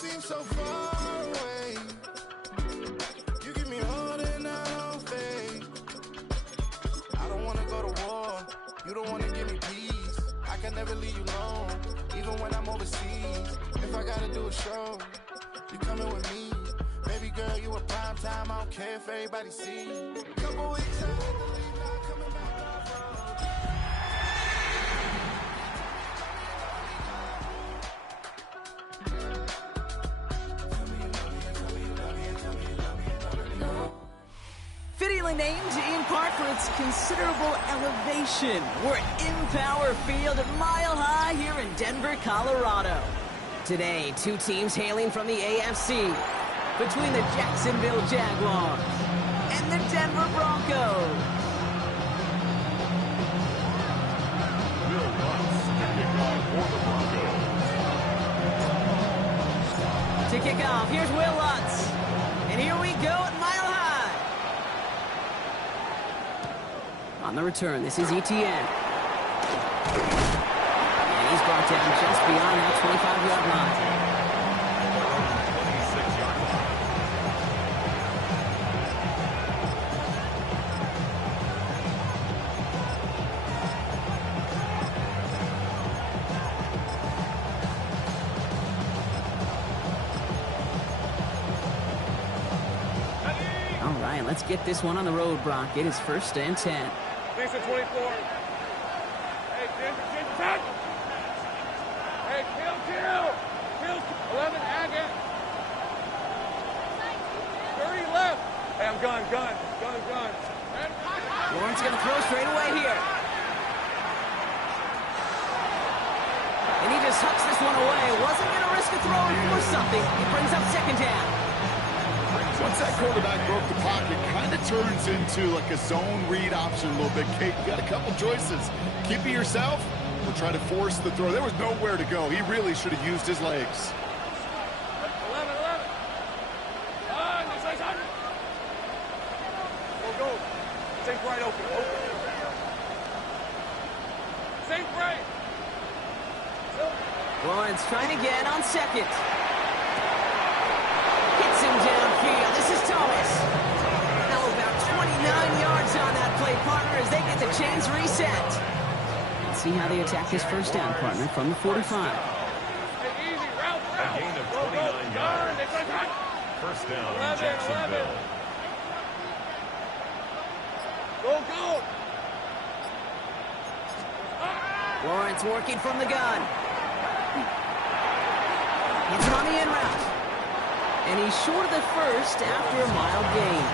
seem so far away. You give me hold and I don't fade. I don't wanna go to war. You don't wanna give me peace. I can never leave you alone, even when I'm overseas. If I gotta do a show, you coming with me. Baby girl, you a prime time. I don't care if everybody see. Couple weeks I had to leave, now I'm coming back off road. Fittingly named in part for its considerable elevation. We're in Power Field at Mile High here in Denver, Colorado. Today, two teams hailing from the AFC. Between the Jacksonville Jaguars and the Denver Broncos. Bill Lutz to kick off for the Broncos. To kick off, here's Will Lutz. And here we go at Mile High. On the return, this is Etienne. And he's brought down just beyond that 25-yard line. Let's get this one on the road, Brock. It is 1st and 10. Lisa 24. Hey, Ginger, 10. Hey, kill. 11, Agate. 30 left. Hey, I'm gun. Lawrence going to throw straight away here. And he just hucks this one away. Wasn't going to risk a throw and force something. He brings up 2nd down. Once that quarterback broke the pocket, kind of turns into like a zone read option a little bit. Kate, you got a couple choices. Keep it yourself or try to force the throw. There was nowhere to go. He really should have used his legs. 11. Go. Take right open. Take right. Lawrence trying to get on 2nd. Hits him downfield. This is Thomas. Now about 29 yards on that play, partner, as they get the chains reset. Let's see how they attack this 1st down, partner, from the 45. Hey, easy, route. A gain of 29 yards. 1st down, 11. Jacksonville. Go. Lawrence working from the gun. Hits him on the in route. And he's short of the 1st after a mile gain.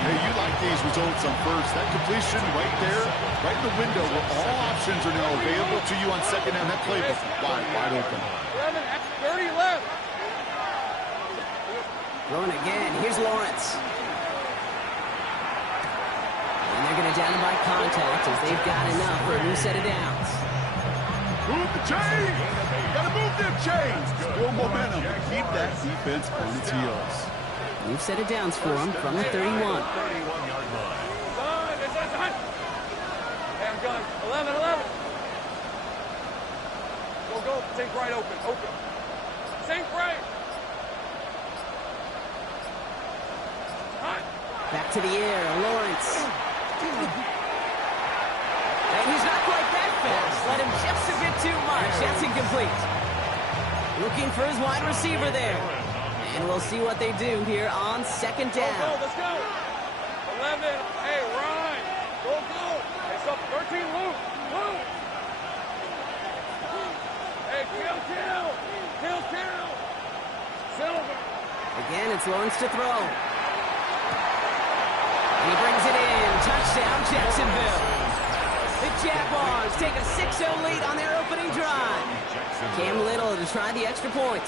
Hey, you like these results on 1st. That completion right there, right in the window where all options are now available to you on 2nd down. That playbook wide open. 30 left. Throwing again. Here's Lawrence. And they're going to down him by contact as they've got enough for a new set of downs. Move the chains! Gotta move them chains! Build momentum. Keep that defense on its heels. New set of downs for him from the 31. 31-yard line. Hey, I'm gun. 11. Go. Take right open. Take right. Back to the air, Lawrence. And he's not quite that fast. Let him just a bit too much. That's incomplete. Looking for his wide receiver there. And we'll see what they do here on 2nd down. Let's go. 11. Hey, Ryan. Go. It's up 13. Luke. Hey, kill. Silver. Again, it's Lawrence to throw. And he brings it in. Touchdown, Jacksonville. The Jaguars take a 6-0 lead on their opening drive. Cam Little to try the extra point.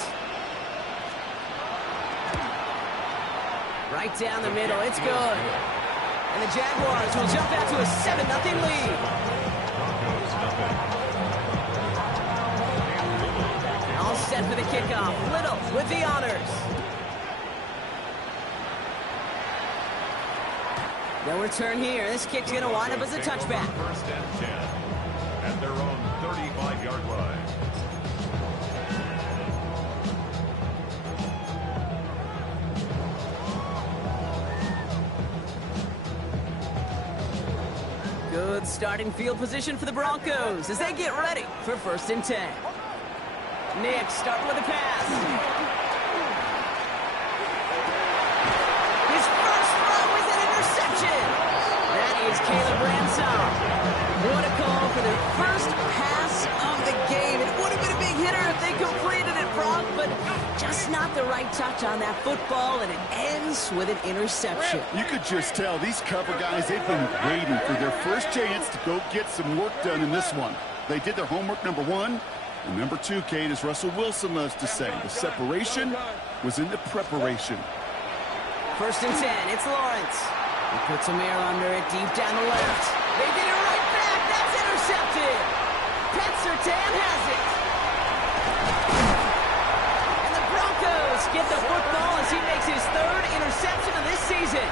Right down the middle. It's good. And the Jaguars will jump out to a 7-0 lead. All set for the kickoff. Little with the honors. No return here. This kick's going to wind up as a touchback. 1st and 10 at their own 35-yard line. good starting field position for the Broncos as they get ready for 1st and 10. Nick starting with a pass. His first throw is an interception. That is Caleb Ransom. What a call for their first pass of the game. It would have been a big hitter if they completed it, Brock, but just not the right touch on that football, and it ends with an interception. You could just tell these cover guys, they've been waiting for their first chance to go get some work done in this one. They did their homework, number one. And number two, Kate, as Russell Wilson loves to say, the separation was in the preparation. 1st and 10, it's Lawrence. He puts some air under it, deep down the left. They get it right back. That's intercepted. Pat Surtain has it. And the Broncos get the football as he makes his 3rd interception of this season.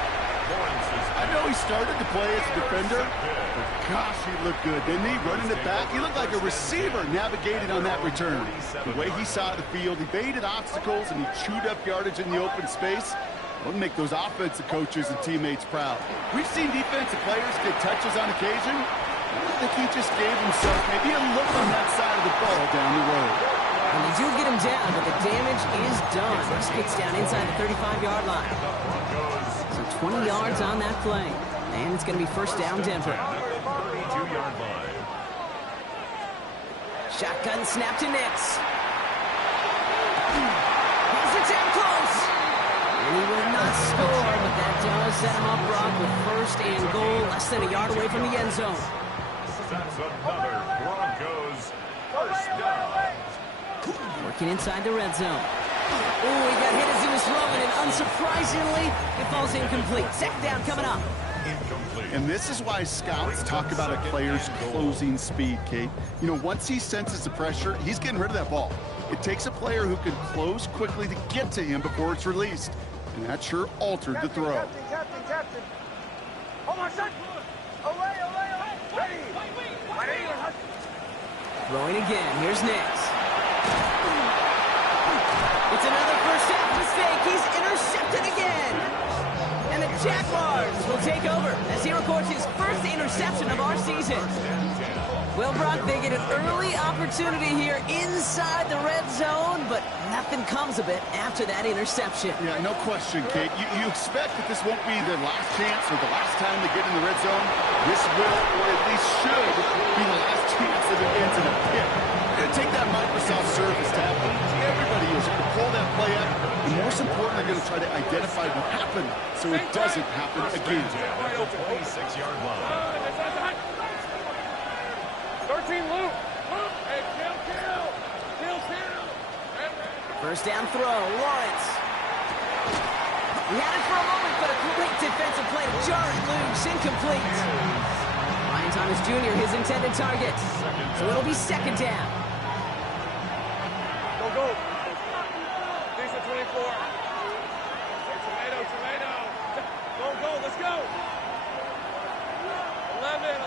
I know he started to play as a defender, but gosh, he looked good, didn't he? Running it back, he looked like a receiver navigating on that return. The way he saw the field, he evaded obstacles, and he chewed up yardage in the open space. It'll make those offensive coaches and teammates proud. We've seen defensive players get touches on occasion. I think he just gave himself maybe a look on that side of the ball down the road. And they do get him down, but the damage is done. He gets down inside the 35-yard line. So 20 yards on that play. And it's going to be 1st down, Denver. 32-yard line. Shotgun snap to Nix. Here's the 10 close. And he will not score, but that does set him up, Brock, with 1st and goal, less than a yard away from the end zone. That's another Broncos 1st down. Working inside the red zone. Oh, he got hit as he was throwing, and unsurprisingly, it falls incomplete. 2nd down coming up. Incomplete. And this is why scouts talk about a player's closing speed, Kate. You know, once he senses the pressure, he's getting rid of that ball. It takes a player who can close quickly to get to him before it's released. And that sure altered the throw. Captain. Hold on, son. Away. Ready. Throwing again. Here's Nix. It's another 1st half mistake. He's intercepted again. And the Jaguars will take over as he records his 1st interception of our season. Well, Brock, they get an early opportunity here inside the red zone, but nothing comes of it after that interception. Yeah, no question, Kate. You expect that this won't be their last chance or the last time they get in the red zone. This will, or at least should, be the last chance that it ends in a pick. You're going to take that Microsoft Surface tab. Everybody is going to pull that play up. And most important, they're going to try to identify what happened so it doesn't happen again. At the 26-yard line. 13 loop. Hey, kill. 1st down throw, Lawrence. He had it for a moment, but a great defensive play to jar it loose, incomplete. Ryan Thomas Jr., his intended target. So it'll be 2nd down. Go. Decent 24. Hey, tomato. Go, let's go. 11.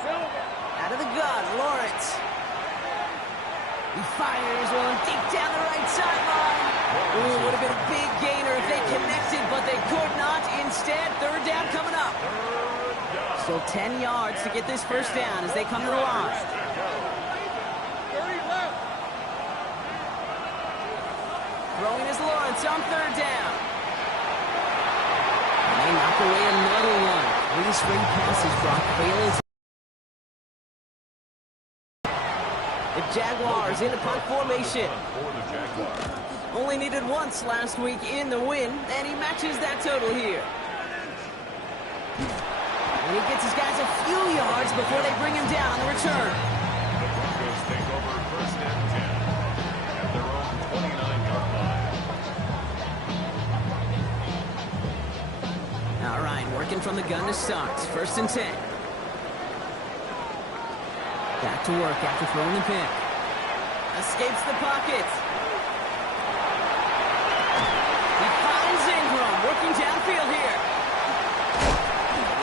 Silver. Out of the gun, Lawrence. He fires one deep down the right sideline. Ooh, would have been a big gainer if they connected, but they could not. Instead, 3rd down coming up. So 10 yards to get this 1st down as they come to the line. 30 left. Throwing is Lawrence on 3rd down. And they knock away another one. 3 straight passes, Brock, failing to... The Jaguars in the punt formation. Only needed once last week in the win, and he matches that total here. And he gets his guys a few yards before they bring him down on the return. The Broncos take over 1st and 10 at their own 29-yard line. All right, working from the gun to start. 1st and 10. Back to work after throwing the pick. Escapes the pocket. He finds Ingram working downfield here.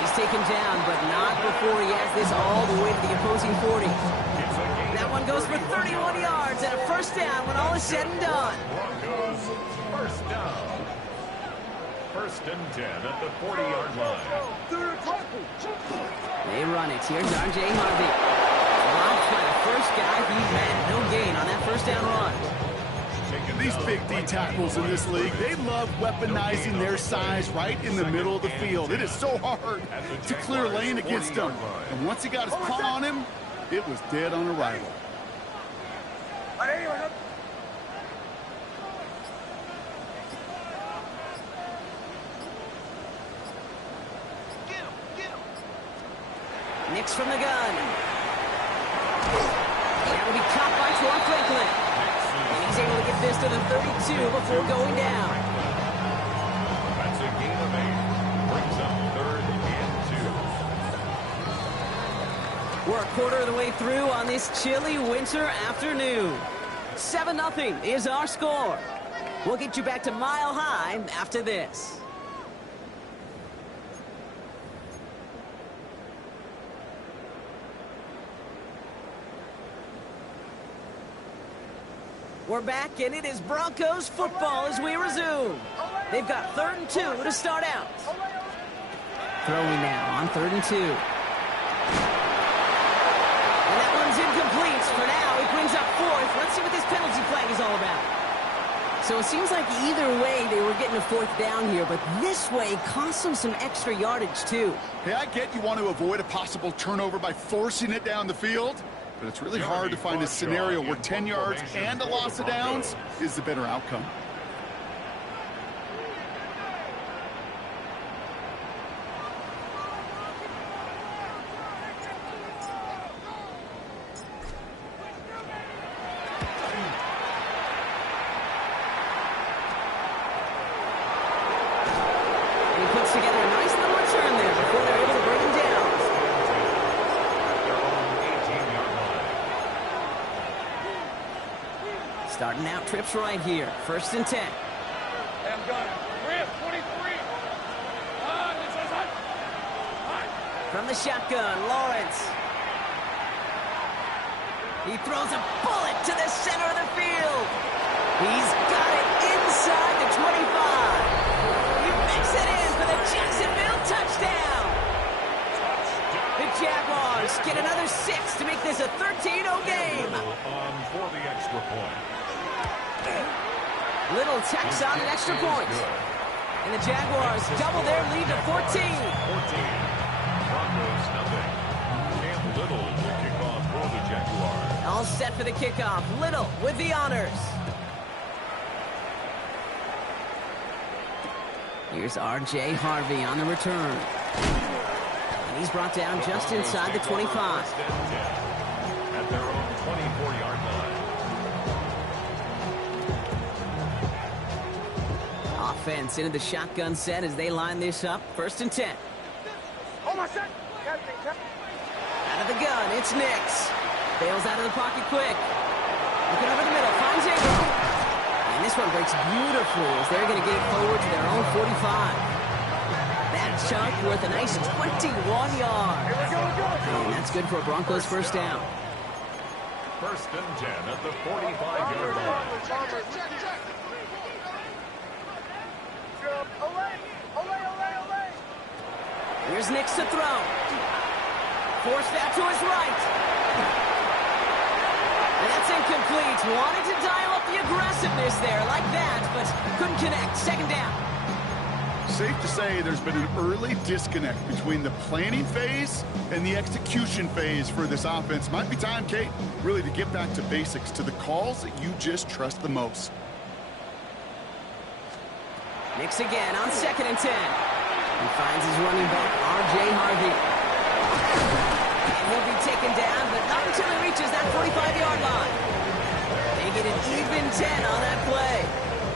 He's taken down, but not before he has this all the way to the opposing 40. That one goes for 31 yards and a 1st down when all is said and done. Broncos 1st down. First and 10 at the 40-yard line. They run it. Here's R.J. Harvey. Blocked by the first guy he met. No gain on that first down run. These big D tackles in this league, they love weaponizing their size right in the middle of the field. It is so hard to clear lane against them. And once he got his paw on him, it was dead on arrival. Nix from the gun. That will be caught by Troy Franklin. And he's able to get this to the 32 before going down. That's a gain of 8. Brings up 3rd and 2. We're a quarter of the way through on this chilly winter afternoon. 7-0 is our score. We'll get you back to Mile High after this. We're back, and it is Broncos football as we resume. They've got 3rd and 2 to start out. Throwing now on 3rd and 2. And that one's incomplete. For now, he brings up 4th. Let's see what this penalty flag is all about. So it seems like either way they were getting a 4th down here, but this way cost them some extra yardage too. Hey, I get you want to avoid a possible turnover by forcing it down the field, but it's really hard to find a scenario where 10 yards and a loss of downs is the better outcome. And he puts together a nice little return there before they're able to bring him down. Starting out trips right here. 1st and 10. Hey, I'm gunning. Rip, 23. From the shotgun, Lawrence. He throws a bullet to the center of the field. He's got it inside the 25. He makes it in for the Jacksonville touchdown. The Jaguars get another 6 to make this a 13-0 game. On for the extra point. Little tacks on an extra point. And the Jaguars double their lead to 14. 14. Broncos nothing. Cam Little will kick off for the Jaguars. All set for the kickoff. Little with the honors. Here's R.J. Harvey on the return. And he's brought down just inside the 25. First and 10 at their own 24-yard line. Offense into the shotgun set as they line this up. 1st and 10. Hold my set. Out of the gun, it's Nix. Bails out of the pocket quick. Looking over the middle, finds Ingram. And this one breaks beautifully as they're going to get it forward to their own 45. That chunk worth a nice 21 yards. And that's good for a Broncos first down. 1st and 10 at the 45-yard line. Here's Nix to throw. Forced out to his right. And that's incomplete. Wanted to dial up the aggressiveness there like that, but couldn't connect. 2nd down. Safe to say there's been an early disconnect between the planning phase and the execution phase for this offense. Might be time, Kate, really to get back to basics, to the calls that you just trust the most. Nix again on 2nd and 10. He finds his running back, R.J. Harvey. And he'll be taken down, but not until he reaches that 45-yard line. They get an even 10 on that play.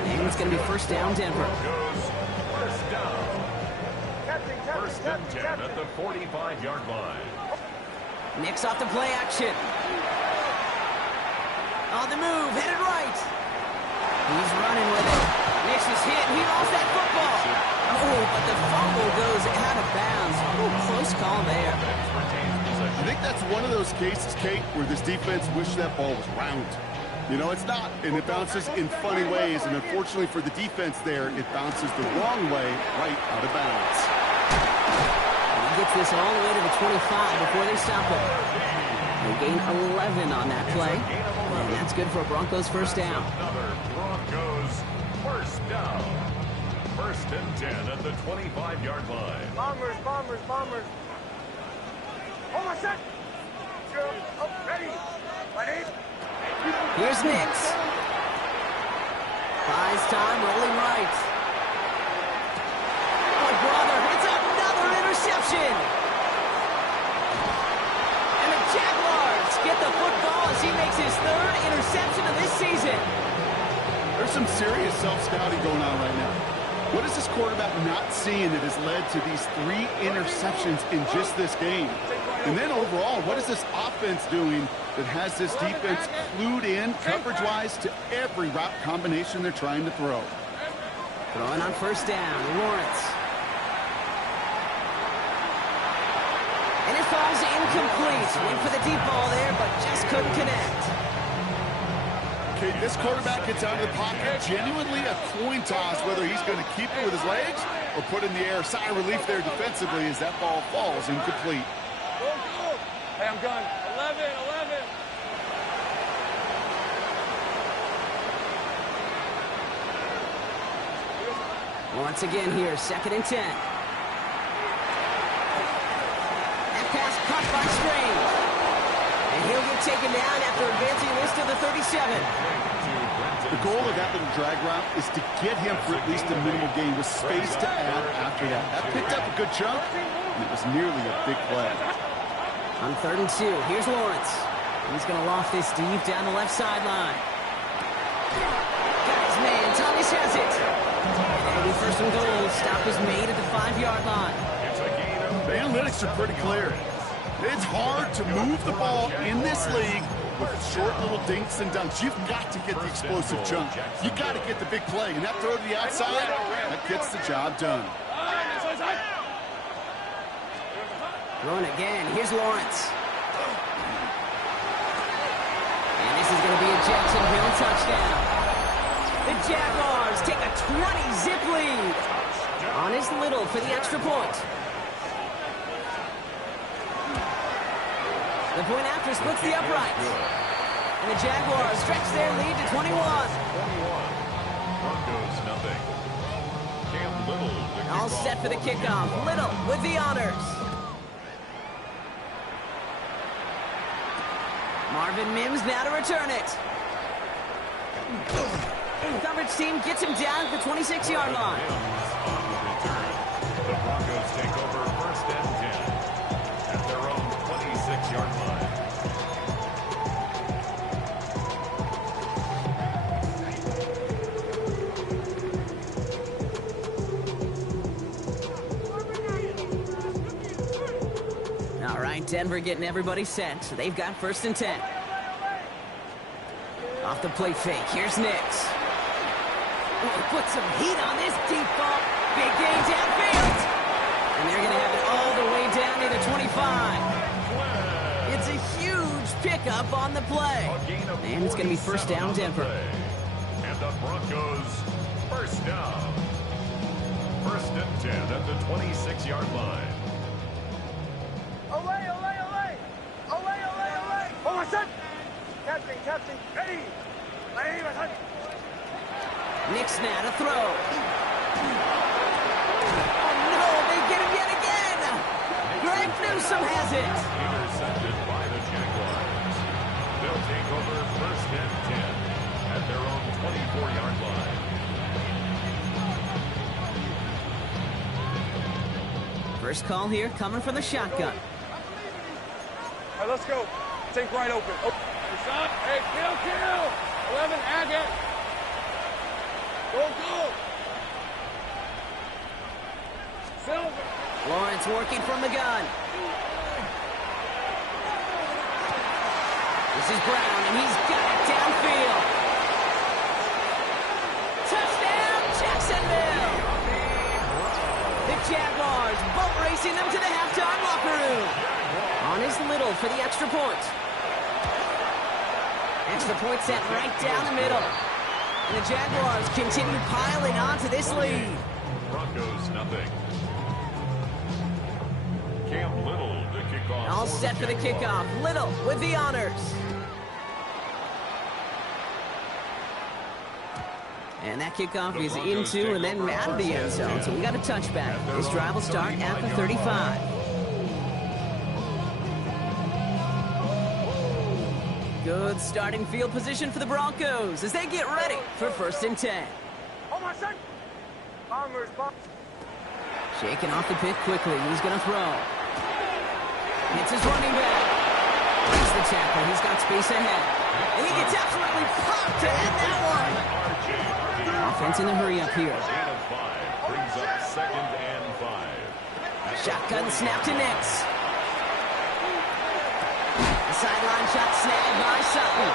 And it's going to be 1st down, Denver. First down. 1st and 10 at the 45-yard line. Nix off the play action. On the move, headed right. He's running with it. Nix is hit. He lost that football. Oh, but the fumble goes out of bounds. Oh, close call there. I think that's one of those cases, Kate, where this defense wished that ball was round. You know, it's not, and it bounces in funny ways, and unfortunately for the defense there, it bounces the wrong way, right out of bounds. And he gets this all the way to the 25 before they stop him. They gain 11 on that play, and that's good for a Broncos first down. Another Broncos first down. First and 10 at the 25-yard line. Bombers, bombers, bombers. Hold on, set. Oh, ready. Ready. Here's Nix. Buys time, rolling right. Oh, brother, it's another interception. And the Jaguars get the football as he makes his third interception of this season. There's some serious self-scouting going on right now. What is this quarterback not seeing that has led to these 3 interceptions in just this game? And then overall, what is this offense doing that has this defense clued in coverage-wise to every route combination they're trying to throw? Throwing on first down, Lawrence. And it falls incomplete. Went for the deep ball there, but just couldn't connect. Okay, this quarterback gets out of the pocket, genuinely a coin toss whether he's going to keep it with his legs or put in the air. Sigh of relief there defensively as that ball falls incomplete. Go, go. Hey, I'm done. 11, 11. Once again here, 2nd and 10. That pass caught by Strange. And he'll get taken down after advancing this to the 37. The goal of that little drag route is to get him for at least a minimal gain with space to add after that. That picked up a good chunk, and it was nearly a big play. On 3rd and 2, here's Lawrence. He's going to loft this deep down the left sideline. Got his man, Thomas has it. And it'll be 1st and goal. Stop is made at the 5-yard line. The analytics are pretty clear. It's hard to move the ball in this league with short little dinks and dunks. You've got to get the explosive chunk. You got to get the big play. And that throw to the outside, that gets the job done. Throwing again. Here's Lawrence. And this is going to be a Jacksonville touchdown. The Jaguars take a 20-zip lead. On is Little for the extra point. The point after splits the uprights. And the Jaguars stretch their lead to 21. 21. Broncos nothing. Cam Little. All set for the kickoff. Little with the honors. Marvin Mims now to return it. Coverage team gets him down at the 26-yard line. The Broncos take over 1st and 10 at their own 26-yard line. All right, Denver getting everybody set. They've got 1st and 10. Off the play fake, here's Nix. Put some heat on this deep ball. Big gain downfield. And they're going to have it all the way down to the 25. It's a huge pickup on the play. And it's going to be 1st down, Denver. And the Broncos first down. 1st and 10 at the 26-yard line. Away, away, away. Away, away, away. Oh, my son. Captain, captain, ready. Ready, my son. Nix now to throw. Oh, no, they get him yet again. Greg Newsome has it. Intercepted by the Jaguars. They'll take over 1st and 10 at their own 24-yard line. First call here coming from the shotgun. All right, let's go. Take right open. Oh. Hey, kill, kill. 11, Agate. Go, go. Silver. Lawrence working from the gun. This is Brown, and he's got it downfield. Touchdown, Jacksonville! The Jaguars boat racing them to the halftime locker room. On is Little for the extra point. And gets the point set right down the middle. And the Jaguars continue piling onto this lead. Broncos nothing. Cam Little to kick off. All set for the kickoff. Little with the honors. And that kickoff is into and then out of the end zone. So we got a touchback. This drive will start at the 35. Good starting field position for the Broncos as they get ready for 1st and 10. Shaking off the pick quickly. He's going to throw. Hits his running back. He's the tackle. He's got space ahead. And he gets absolutely popped to end that one. Offense in a hurry up here. Brings up 2nd and 5. Shotgun snap to Nix. The sideline shot snagged by Sutton.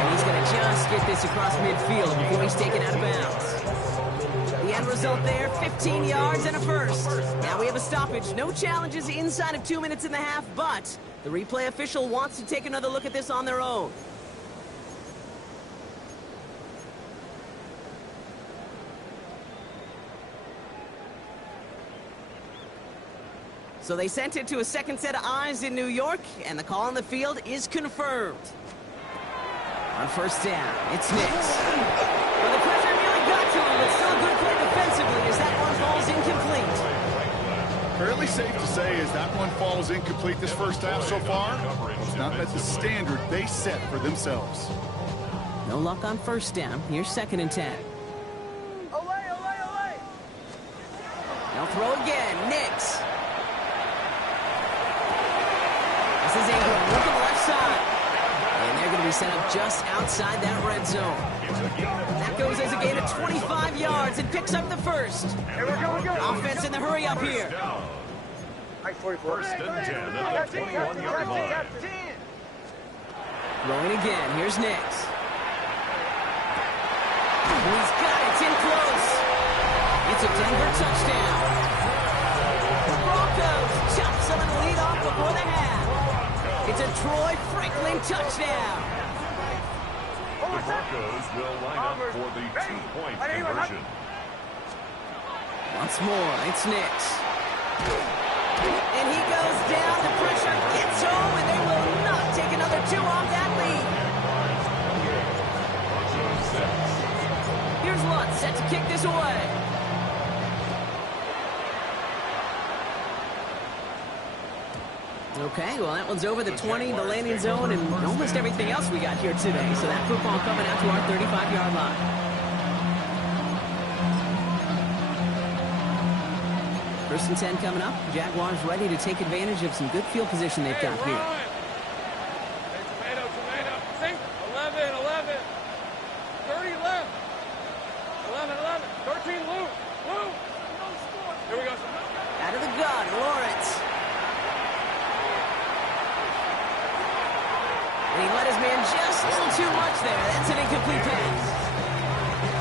And he's going to just get this across midfield before he's taken out of bounds. The end result there, 15 yards and a first. Now we have a stoppage. No challenges inside of 2 minutes and a half, but the replay official wants to take another look at this on their own. So they sent it to a second set of eyes in New York, and the call on the field is confirmed. On 1st down, it's Nix. Well, the pressure nearly got to him, but still a good play defensively as that one falls incomplete. Fairly safe to say as that one falls incomplete this first half so far. It's not met the standard they set for themselves. No luck on 1st down. Here's 2nd and 10. They'll throw again. Nix. This is Ingram. Look at the left side. And they're going to be set up just outside that red zone. That goes as a gain of 25 yards and picks up the first. Offense in the hurry up here. 1st and 10 at the 21-yard line. Throwing again. Here's Nix. He's got it. It's in close. It's a Denver touchdown. The Broncos chop some of the lead off before the half. It's a Troy Franklin touchdown. The Broncos will line up for the 2-point conversion. Once more, it's Nix. And he goes down. The pressure gets home, and they will not take another 2 off that lead. Here's Lutz set to kick this away. Okay, well, that one's over the 20, the landing zone, and almost everything else we got here today. So that football coming out to our 35-yard line. First and 10 coming up. Jaguars ready to take advantage of some good field position they've got here. Tomato. Sink. 11. 30 left. 11. 13 loop. Here we go. Out of the gun, Lawrence. And he let his man just a little too much there. That's an incomplete pass.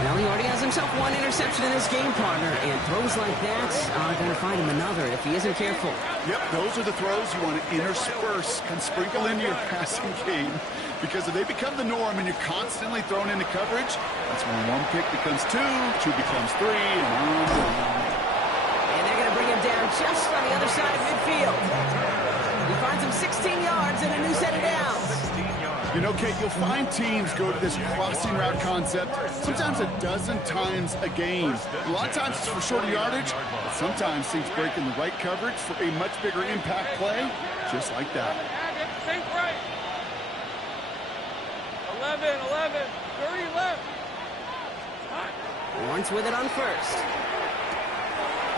Well, he already has himself one interception in this game, partner, and throws like that are going to find him another if he isn't careful. Yep, those are the throws you want to intersperse and sprinkle into your passing game, because if they become the norm and you're constantly thrown into coverage, that's when one pick becomes 2 becomes 3, and on. And they're going to bring him down just on the other side of midfield. He finds him 16 yards and a new set of downs. You know, Kate, you'll find teams go to this crossing route concept sometimes a dozen times a game. A lot of times it's for shorter yardage, but sometimes teams break in the right coverage for a much bigger impact play, just like that. Think right. 11. 30 left. Lawrence with it on 1st.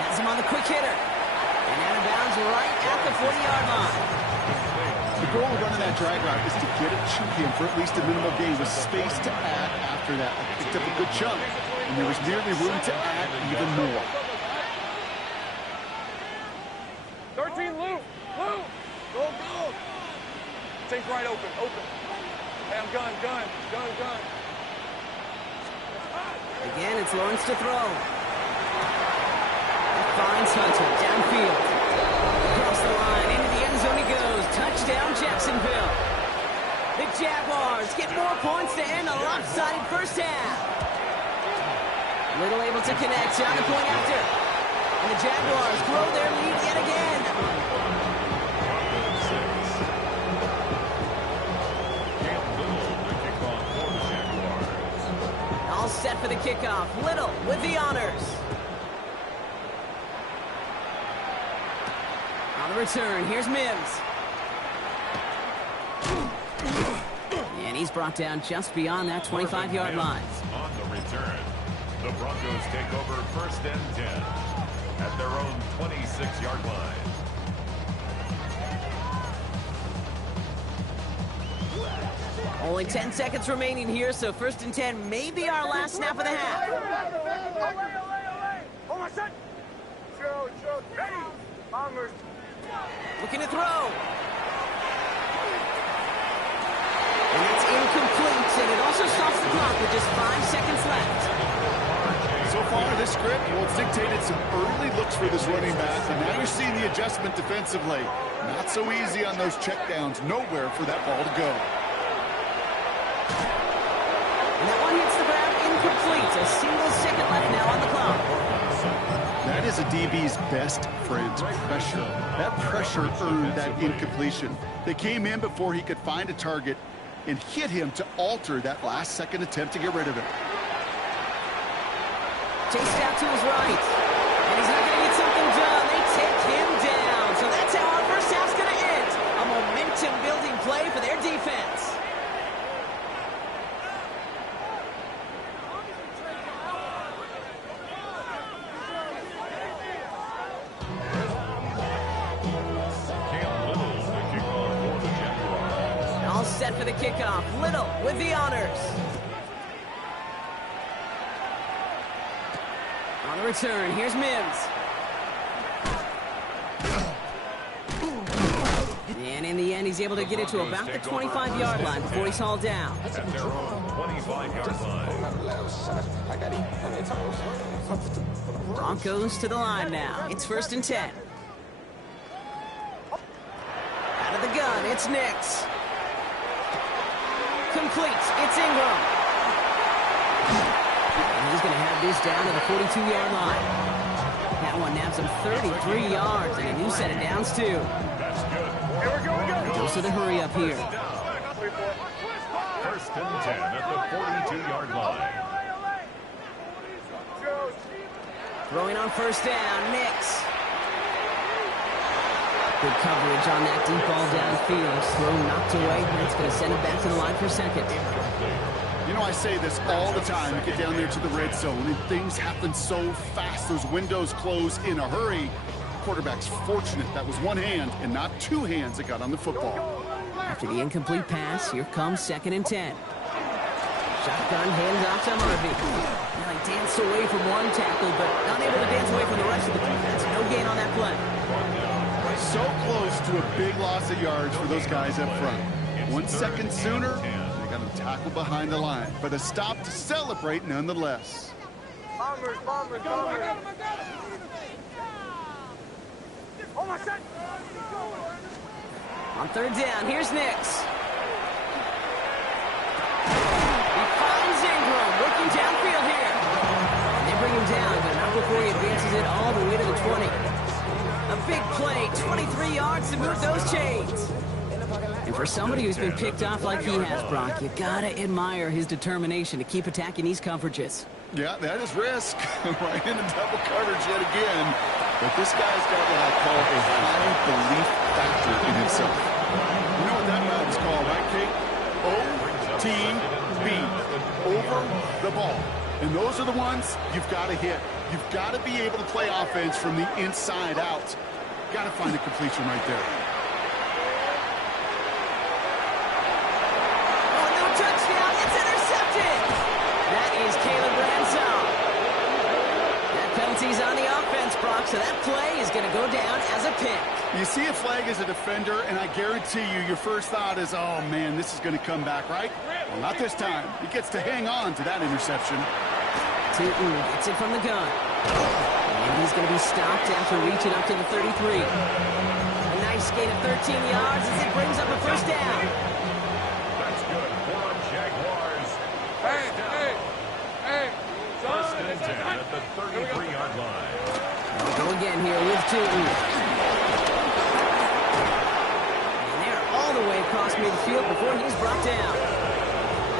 Has him on the quick hitter. And out of bounds right at the 40-yard line. The goal of running that drag route is to get it to him for at least a minimal gain with space to add after that. I picked up a good chunk, and there was nearly room to add even more. 13 loop. Go. Think right open. Hey, I'm gun. Again, it's Lawrence to throw. Finds Hunter downfield. Across the line, into the end zone he goes. Touchdown, Jacksonville. The Jaguars get more points to end a lopsided first half. Little able to connect on the point after. And the Jaguars grow their lead yet again. All set for the kickoff. Little with the honors. On the return, here's Mims. And he's brought down just beyond that 25-yard line. On the return, the Broncos take over first and 10 at their own 26-yard line. Only 10 seconds remaining here, so first and 10 may be our last snap of the half. Looking to throw. And it's incomplete, and it also stops the clock with just 5 seconds left. So far, this script, well, it's dictated some early looks for this running back, and now you're seeing the adjustment defensively. Not so easy on those checkdowns. Nowhere for that ball to go. And that one hits the ground incomplete. A single second left now on the clock. That is a DB's best friend, pressure. That pressure earned that incompletion. They came in before he could find a target and hit him to alter that last-second attempt to get rid of it. Chased out to his right. And he's not going to get something done. They take him down. So that's how our first half's going to end. A momentum-building play for their defense. All set for the kickoff. Little with the honors. On the return, here's Mims. And in the end, he's able to get it to about the 25-yard line before he's hauled down. At their own 25-yard line. Broncos to the line now. It's first and 10. Out of the gun, it's Nix. Complete. It's Ingram. And he's going to have this down to the 42-yard line. That one nabs him 33 yards and a new set of downs, too. That's good. Goes to the hurry up here. First and 10 at the 42-yard line. Throwing on first down, Nix. Good coverage on that deep ball downfield. Throw knocked away. That's going to send it back to the line for second. You know, I say this all the time. You get down there to the red zone, and things happen so fast. Those windows close in a hurry. Quarterback's fortunate that was one hand and not two hands that got on the football. After the incomplete pass, here comes second and 10. Shotgun hands off to Harvey. Now he danced away from one tackle, but not able to dance away from the rest of the defense. No gain on that play. So close to a big loss of yards for those guys up front. 1 second sooner, they got him tackled behind the line. But a stop to celebrate nonetheless. Bombers. On third down, here's Nix. He finds Ingram, working downfield here. And they bring him down, but not before he advances it all the way to the 20. A big play, 23 yards to move those chains. And for somebody who's been picked off like he has, Brock, you gotta admire his determination to keep attacking these coverages. Yeah, that is risk. Right into double coverage yet again. But this guy's got what I call a high belief factor in himself. You know what that route is called, right, Kate? OTB. Over the ball. And those are the ones you've got to hit. You've got to be able to play offense from the inside out. Got to find a completion right there. Oh, no touchdown. It's intercepted. That is Caleb Ransom. That penalty's on the offense, Brock, so that play is going to go down as a pick. You see a flag as a defender, and I guarantee you your first thought is, oh, man, this is going to come back, right? Well, not this time. He gets to hang on to that interception. Tootin gets it from the gun. And he's going to be stopped after reaching up to the 33. A nice gain of 13 yards as it brings up a first down.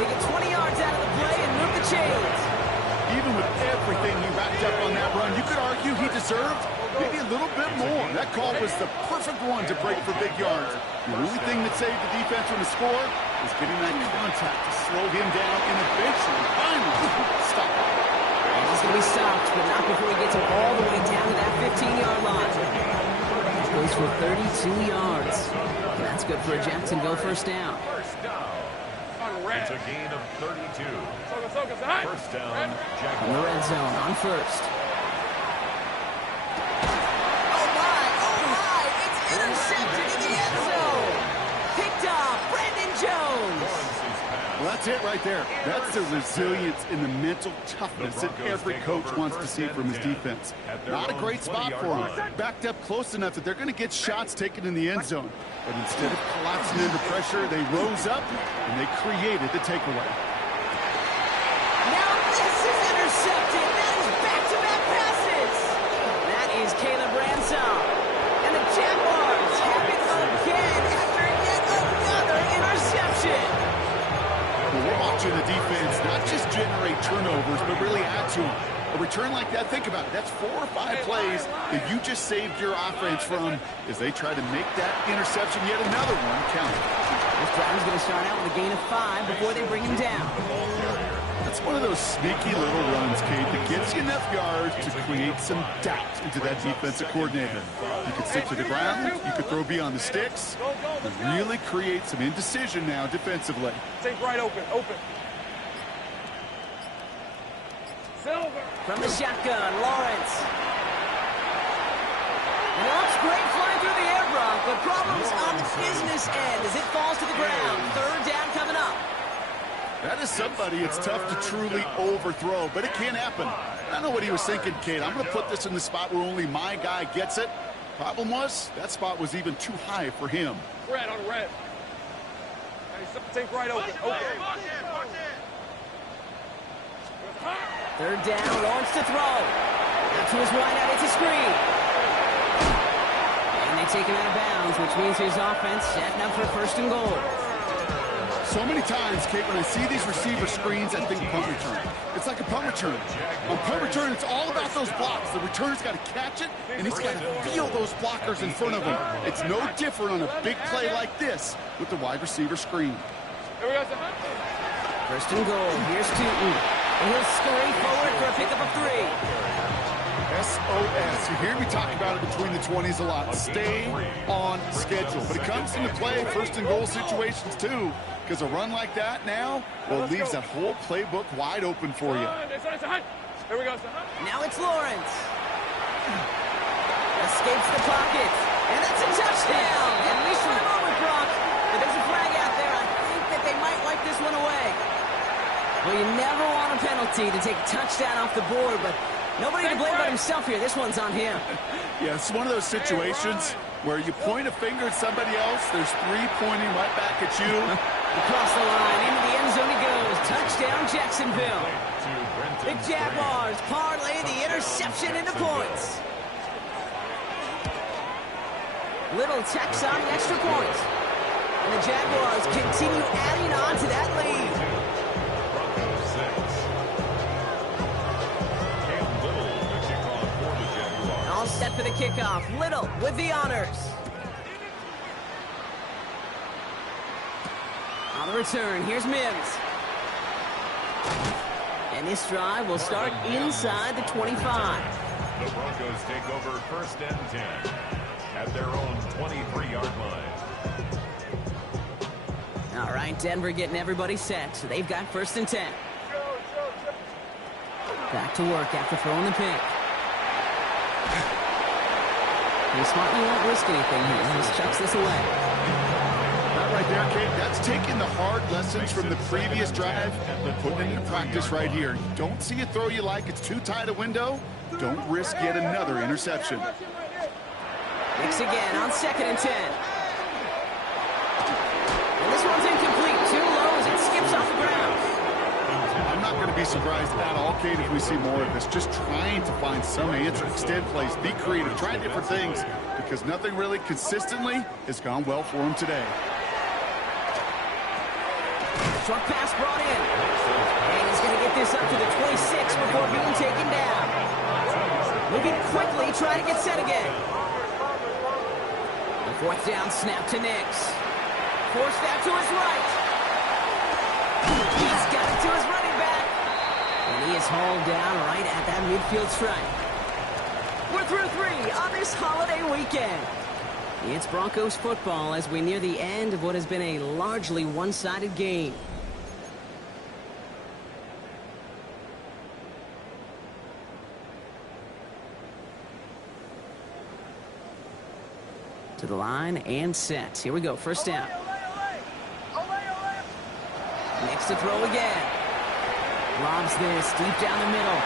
They get 20 yards out of the play and move the chains. Even with everything he racked up on that run, you could argue he deserved maybe a little bit more. That call was the perfect one to break for big yards. The only thing that saved the defense from the score was getting that contact to slow him down and eventually, finally, stop him. And he's going to be stopped, but not before he gets him all the way down to that 15-yard line. He goes for 32 yards. And that's good for a Jacksonville first down. It's a gain of 32. First down, Jaguars. In the red zone on first. Oh my, it's intercepted in the end zone. Picked off, Brandon Jones. Well, that's it right there. That's the resilience and the mental toughness that every coach wants to see from his defense. Not a great spot for him. Backed up close enough that they're going to get shots taken in the end zone. But instead of collapsing under pressure, they rose up and they created the takeaway. Now this is intercepted. That is back-to-back passes. That is Caleb Ransom. And the Jaguars have it again after yet another interception. Well, we're watching the defense not just generate turnovers, but really add to them. A return like that, think about it, that's 4 or 5 plays that you just saved your offense from as they try to make that interception, yet another one, count. This drive is going to start out with a gain of 5 before they bring him down. That's one of those sneaky little runs, Kate, that gets you enough yards to create some doubt into that defensive coordinator. You could stick to the ground, you could throw beyond the sticks, and really create some indecision now defensively. Take right open. Silver. From the shotgun, Lawrence. And it looks great flying through the air, Brock, but problems on the business end as it falls to the ground. Third down coming up. That is somebody it's tough to truly overthrow, but it can happen. I don't know what he was thinking, Kate. I'm going to put this in the spot where only my guy gets it. Problem was, that spot was even too high for him. Red on red. Take right open. Third down, Lawrence to throw. Out to his wide out, it's a screen. And they take him out of bounds, which means his offense setting up for first and goal. So many times, Kate, when I see these receiver screens, I think punt return. It's like a punt return. On punt return, it's all about those blocks. The returner's got to catch it, and he's got to feel those blockers in front of him. It's no different on a big play like this with the wide receiver screen. First and goal, here's Tootin. And he'll scurry forward for a pickup of 3. SOS. You hear me talk about it between the 20s a lot. Stay on schedule. But it comes into play first and goal situations too, because a run like that now, well, it leaves that whole playbook wide open for you. Here we go. Now it's Lawrence. Escapes the pocket. And that's a touchdown. At least for the moment, Brock. But there's a flag out there. I think that they might wipe this one away. Well, you never want a penalty to take a touchdown off the board, but nobody to blame but himself here. This one's on him. Yeah, it's one of those situations where you point a finger at somebody else, there's 3 pointing right back at you. Across the line, into the end zone he goes. Touchdown, Jacksonville. The Jaguars parlay the interception into points. Little tacks on the extra point. And the Jaguars continue adding on to that lead. All set for the kickoff. Little with the honors. On the return, here's Mims. And this drive will start inside the 25. The Broncos take over first and 10 at their own 23-yard line. All right, Denver getting everybody set. So they've got first and 10. Back to work after throwing the pick. He smartly won't risk anything here. He just chucks this away. That right there, Kate, that's taking the hard lessons from the previous drive and putting it into practice right here. You don't see a throw you like, it's too tight a window, don't risk yet another interception. Kicks again on second and 10. And this one's incomplete. Too low as it skips off the ground. I'm not going to be surprised at all, Kate, if we see more of this. Just trying to find some answer. Extend plays, be creative, try different things, because nothing really consistently has gone well for him today. Short pass brought in. before being taken down. Moving quickly, trying to get set again. The fourth down snap to Nix. Forced out to his right. He's got it to his running back. And he is hauled down right at that midfield stripe. We're through 3 on this holiday weekend. It's Broncos football as we near the end of what has been a largely one-sided game. To the line and set. Here we go, first down. Next to throw again. Lobs this deep down the middle.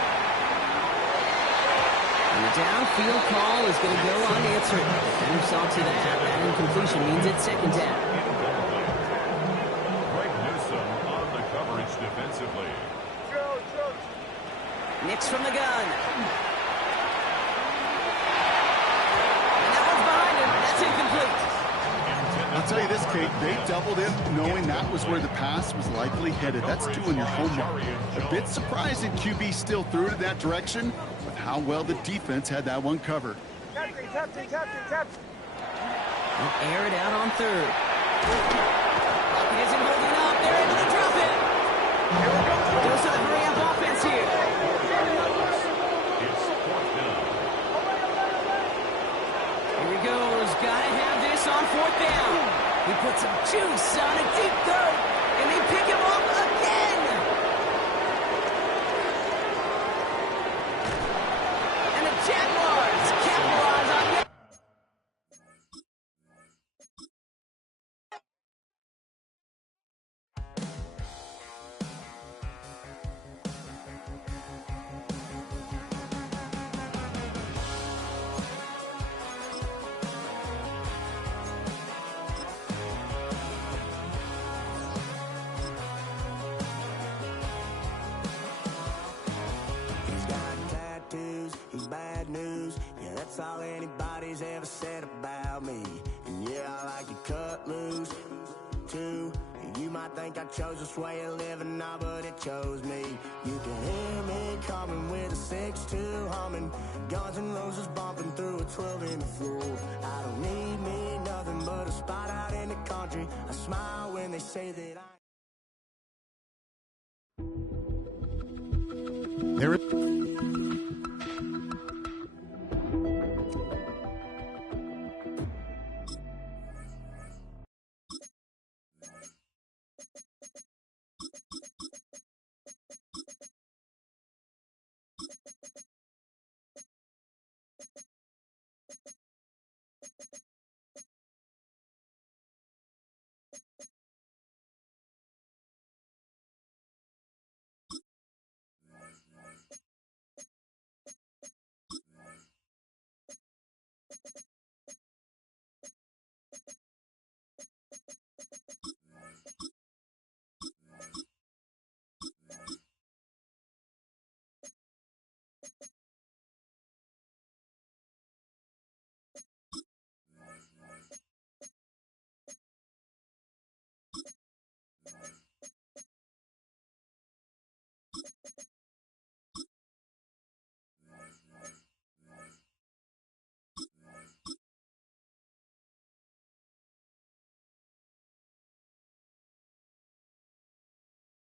And the downfield call is going to go unanswered. Defender saw to that. That incompletion means it's second down. Greg Newsome on the coverage defensively. Nix from the gun. And that one's behind him. That's incomplete. I'll tell you this, Kate, they doubled him knowing that was where the pass was likely headed. That's doing your homework. A bit surprising QB still threw it in that direction with how well the defense had that one covered. They'll air it out on third. Pocket isn't holding up. They're able to drop it. Goes to the hurry-up offense here. It's fourth down. Here he goes. Gotta have this on fourth down. He puts some juice on a deep throw, and they pick him up again. And the Jaguars capitalize on it. He's got tattoos, he's bad news. Yeah, that's all anybody's ever said about me. And yeah, I like to cut loose, too. You might think I chose this way of living now, but it chose me. You can hear me coming with a 6-2 humming. Guns N' Roses bumping through a 12 in the floor. I don't need me nothing but a spot out in the country. I smile when they say that There it